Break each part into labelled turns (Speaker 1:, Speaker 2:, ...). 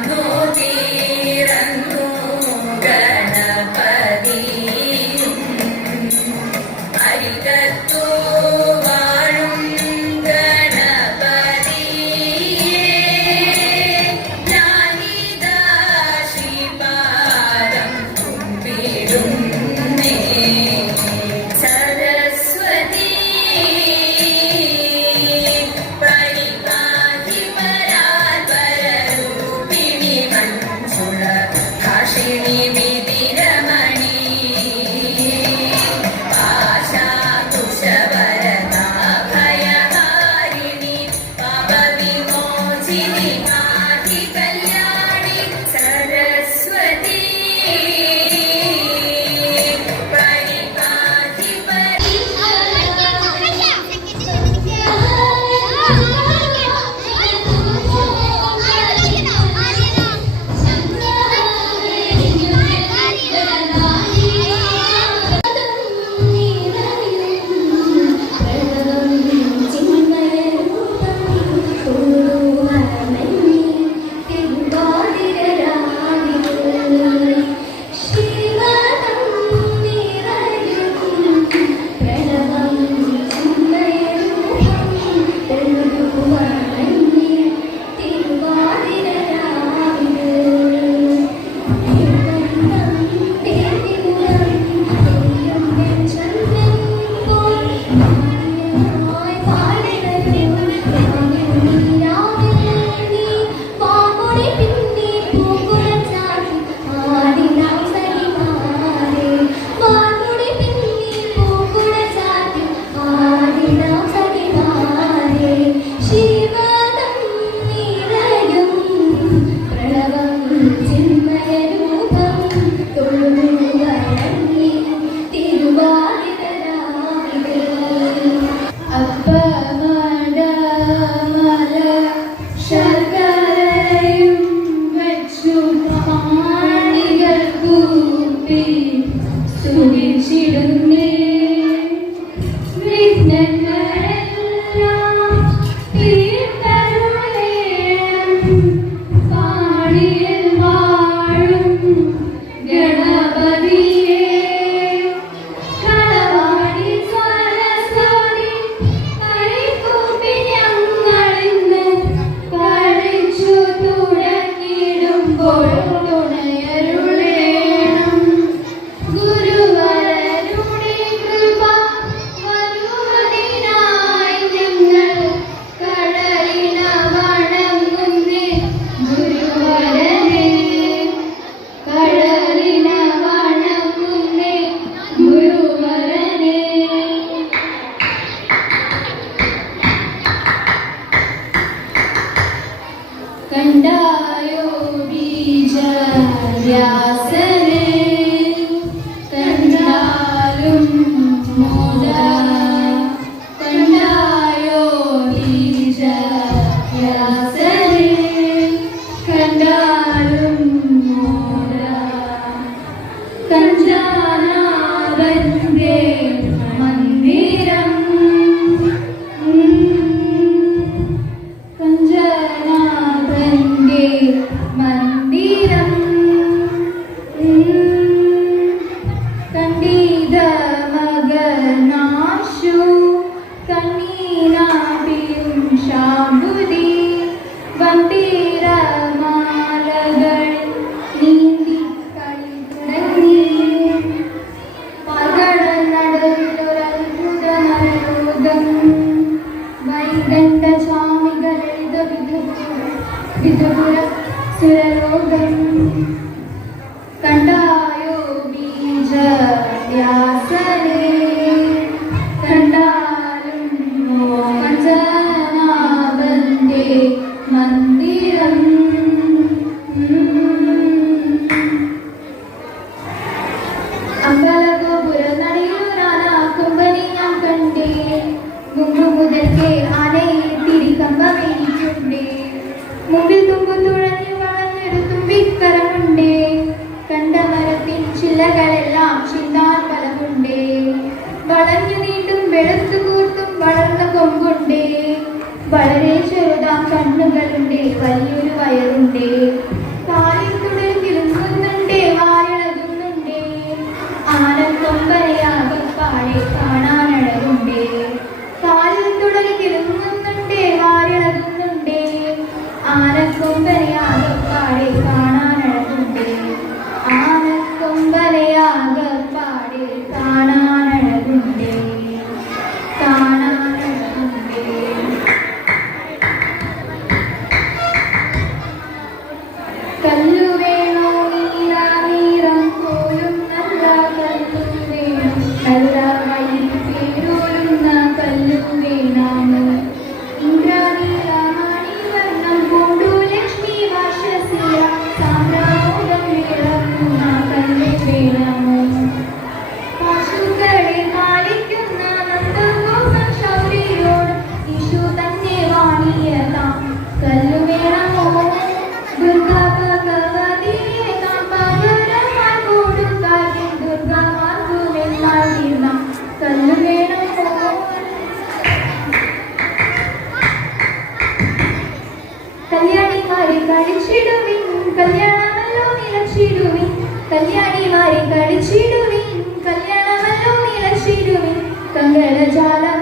Speaker 1: Go.
Speaker 2: कण्डाय बीज्यास சிதற சிறலோகம் വളരെ ചെറുതാം കണ്ണുകളുണ്ട് വലിയൊരു വയറുണ്ട്. കാലിൽ തുടൽ കിളുങ്ങുന്നുണ്ട് വാലിളകുന്നുണ്ട് ആനന്ദം വരെയാകും പാടെ കാണാനഴകുണ്ട്. കാലിൽ തുടൽ കിളുങ്ങുന്നുണ്ട് വാലിളകുന്നുണ്ട് കളിച്ചിടുവിൻ കല്യാണമല്ലോ നിലച്ചിടുവിൻ. കല്യാണിമാരെ കളിച്ചിടുവിൻ കല്യാണമല്ലോ നിലച്ചിടുവിൻ. കങ്കണജാലം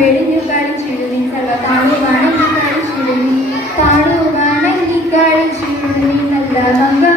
Speaker 2: వేడిని గాలిచీడుని తాను గానం గాలిచీడుని తాను గానం గాలిచీడుని నల్ల గంగ